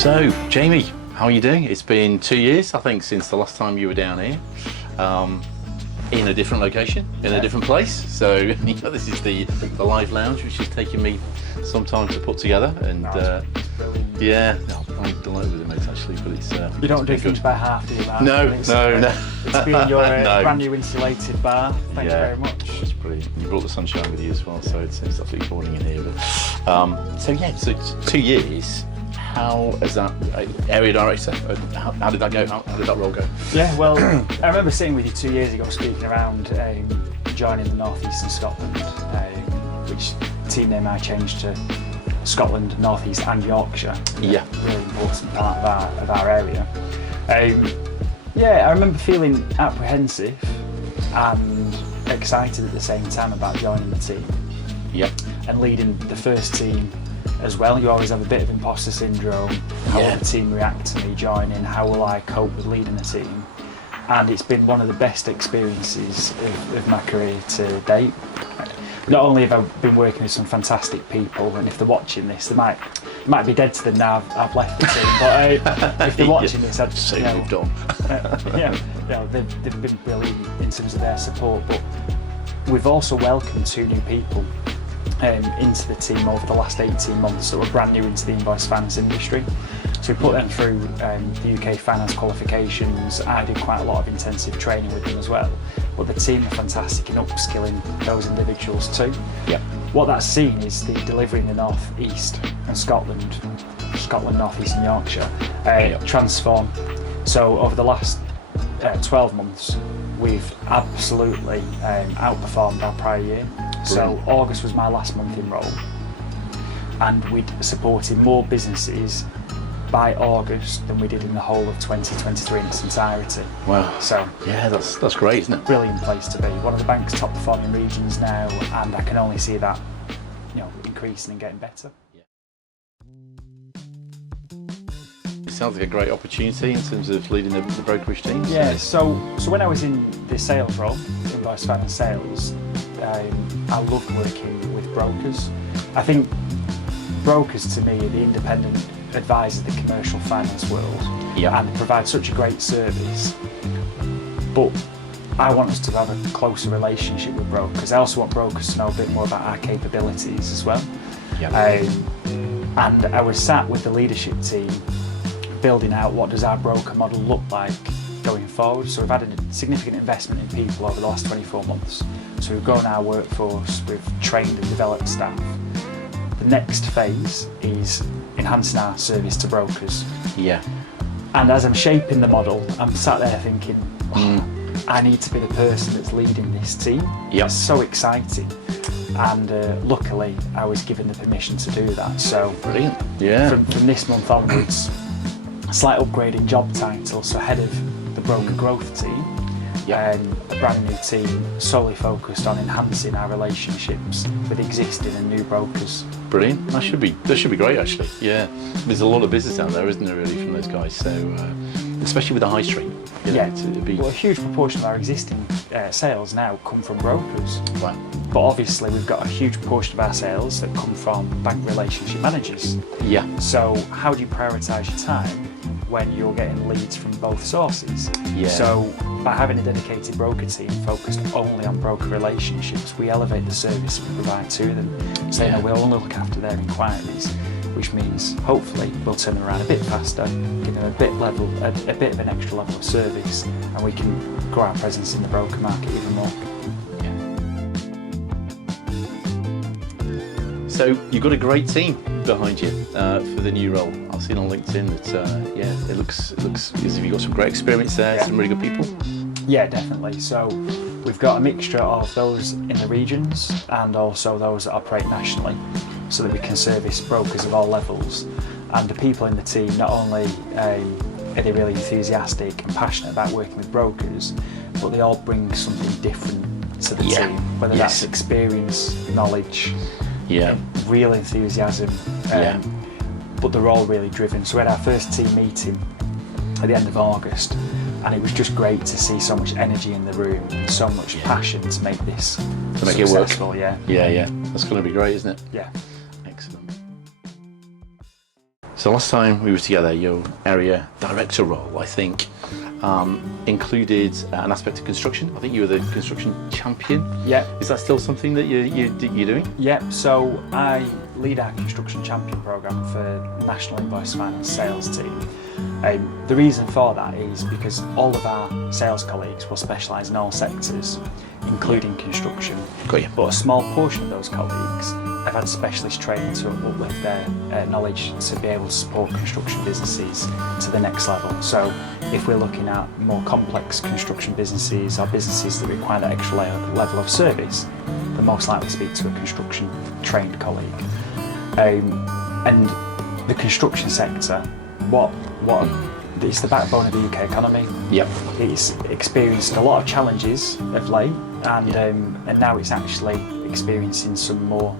So, Jamie, how are you doing? It's been 2 years, I think, since the last time you were down here, in a different location, in a different place. So, this is the live lounge, which is taking me some time to put together. And yeah, I'm delighted with it, mate, actually. But it's you don't do things by half, do you? No. It's been your brand new insulated bar. Thank you very much. It's brilliant. You brought the sunshine with you as well, so it's absolutely pouring in here. But so 2 years. How is that area director? How did that go? How did that role go? Yeah, well, I remember sitting with you 2 years ago speaking around joining the North East and Scotland, which team name I changed to Scotland, North East and Yorkshire. Yeah. Really important part of our area. Yeah, I remember feeling apprehensive and excited at the same time about joining the team. Yep. And leading the first team as well. You always have a bit of imposter syndrome. How will the team react to me joining? How will I cope with leading a team? And it's been one of the best experiences of my career to date. Not only have I been working with some fantastic people, and if they're watching this, they might be dead to them now. I've left the team, but if they're watching this, I'd say moved on. They've been brilliant in terms of their support. But we've also welcomed 2 new people into the team over the last 18 months that were brand new into the invoice finance industry. So we put them through the UK finance qualifications. I did quite a lot of intensive training with them as well. But the team are fantastic in upskilling those individuals too. Yep. What that's seen is the delivery in the North East and Scotland, North East and Yorkshire, transform. So over the last 12 months, we've absolutely outperformed our prior year. So August was my last month in role, and we'd supported more businesses by August than we did in the whole of 2023 in its entirety. Wow. So yeah, that's great, isn't it? Brilliant place to be. One of the bank's top performing regions now, and I can only see that, increasing and getting better. It sounds like a great opportunity in terms of leading the brokerage team. Yeah. So when I was in the sales role, invoice finance sales, I loved working with brokers. I think brokers to me are the independent advisors of the commercial finance world, and they provide such a great service. But I want us to have a closer relationship with brokers. I also want brokers to know a bit more about our capabilities as well. And I was sat with the leadership team building out what does our broker model look like going forward. So we've added a significant investment in people over the last 24 months. So we've grown our workforce, we've trained and developed staff. The next phase is enhancing our service to brokers. Yeah. And as I'm shaping the model, I'm sat there thinking, I need to be the person that's leading this team. Yep. It's so exciting. And luckily, I was given the permission to do that. So brilliant. Yeah. From this month onwards, a slight upgrade in job title, so head of the broker growth team. A brand new team solely focused on enhancing our relationships with existing and new brokers. Brilliant. That should be great, actually. Yeah, there's a lot of business out there, isn't there, really, from those guys? So, especially with the high street. Well, a huge proportion of our existing sales now come from brokers. Right. But obviously, we've got a huge proportion of our sales that come from bank relationship managers. Yeah. So, how do you prioritise your time when you're getting leads from both sources? Yeah. So by having a dedicated broker team focused only on broker relationships, we elevate the service we provide to them. So we'll only look after their inquiries, which means hopefully we'll turn them around a bit faster, give them a bit of an extra level of service, and we can grow our presence in the broker market even more. So you've got a great team behind you for the new role. I've seen on LinkedIn that it looks as if you've got some great experience there, some really good people. Yeah, definitely. So we've got a mixture of those in the regions and also those that operate nationally, so that we can service brokers of all levels. And the people in the team, not only are they really enthusiastic and passionate about working with brokers, but they all bring something different to the team, whether that's experience, knowledge, real enthusiasm, but they're all really driven. So we had our first team meeting at the end of August, and it was just great to see so much energy in the room and so much passion to make this successful. Yeah, that's going to be great, isn't it? Yeah. Excellent. So last time we were together, your area director role, I think, included an aspect of construction. I think you were the construction champion. Yeah. Is that still something that you're doing? Yeah, so I lead our construction champion programme for National Invoice Finance sales team. The reason for that is because all of our sales colleagues will specialise in all sectors, including construction. Got you. But a small portion of those colleagues have had specialist training to uplift their knowledge to be able to support construction businesses to the next level. So if we're looking at more complex construction businesses or businesses that require that extra level of service, they're most likely to speak to a construction trained colleague. And the construction sector, it's the backbone of the UK economy. Yep. It's experienced a lot of challenges of late, and now it's actually experiencing some more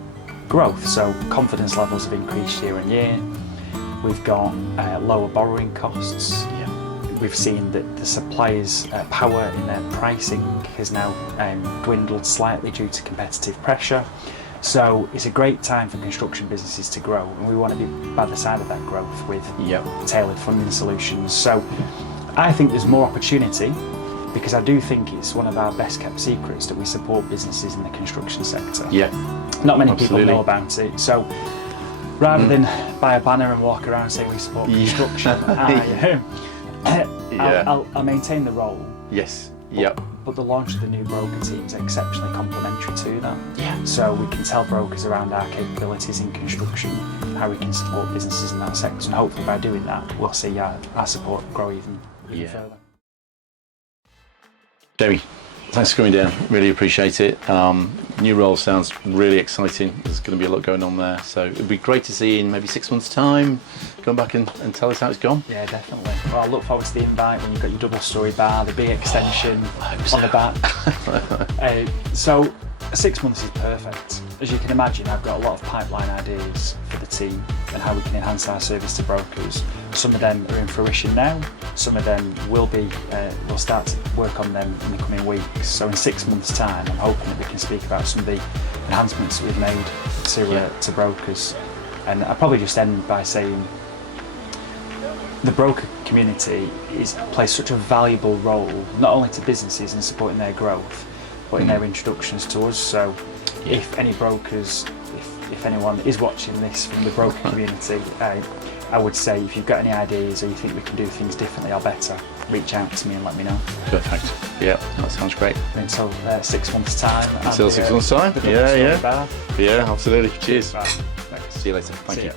growth. So confidence levels have increased year on year. We've got lower borrowing costs. Yeah. We've seen that the suppliers' power in their pricing has now dwindled slightly due to competitive pressure. So it's a great time for construction businesses to grow, and we want to be by the side of that growth with tailored funding solutions. So I think there's more opportunity, because I do think it's one of our best kept secrets that we support businesses in the construction sector. Yeah. Not many Absolutely. people know about it. So rather than buy a banner and walk around saying we support construction, I'll maintain the role. Yes. Yep. But the launch of the new broker team is exceptionally complementary to that. Yeah. So we can tell brokers around our capabilities in construction, how we can support businesses in that sector, and hopefully by doing that, we'll see our support grow even further. Jamie, thanks for coming down. Really appreciate it. New role sounds really exciting. There's going to be a lot going on there. So it'd be great to see you in maybe 6 months' time. Come back and tell us how it's gone. Yeah, definitely. Well, I look forward to the invite when you've got your double-storey bar, the big extension on the back. So 6 months is perfect. As you can imagine, I've got a lot of pipeline ideas for the team and how we can enhance our service to brokers. Some of them are in fruition now. Some of them will be. We'll start to work on them in the coming weeks. So in 6 months' time, I'm hoping that we can speak about some of the enhancements that we've made to brokers. And I'll probably just end by saying the broker community plays such a valuable role, not only to businesses in supporting their growth, but in their introductions to us. So if any brokers, if anyone is watching this from the broker community, I would say if you've got any ideas or you think we can do things differently or better, reach out to me and let me know. Perfect. Yeah, that sounds great. Until 6 months' time. Until 6 months' time? Yeah, Bar. absolutely. Cheers. Right. Thanks. See you later. Thank you.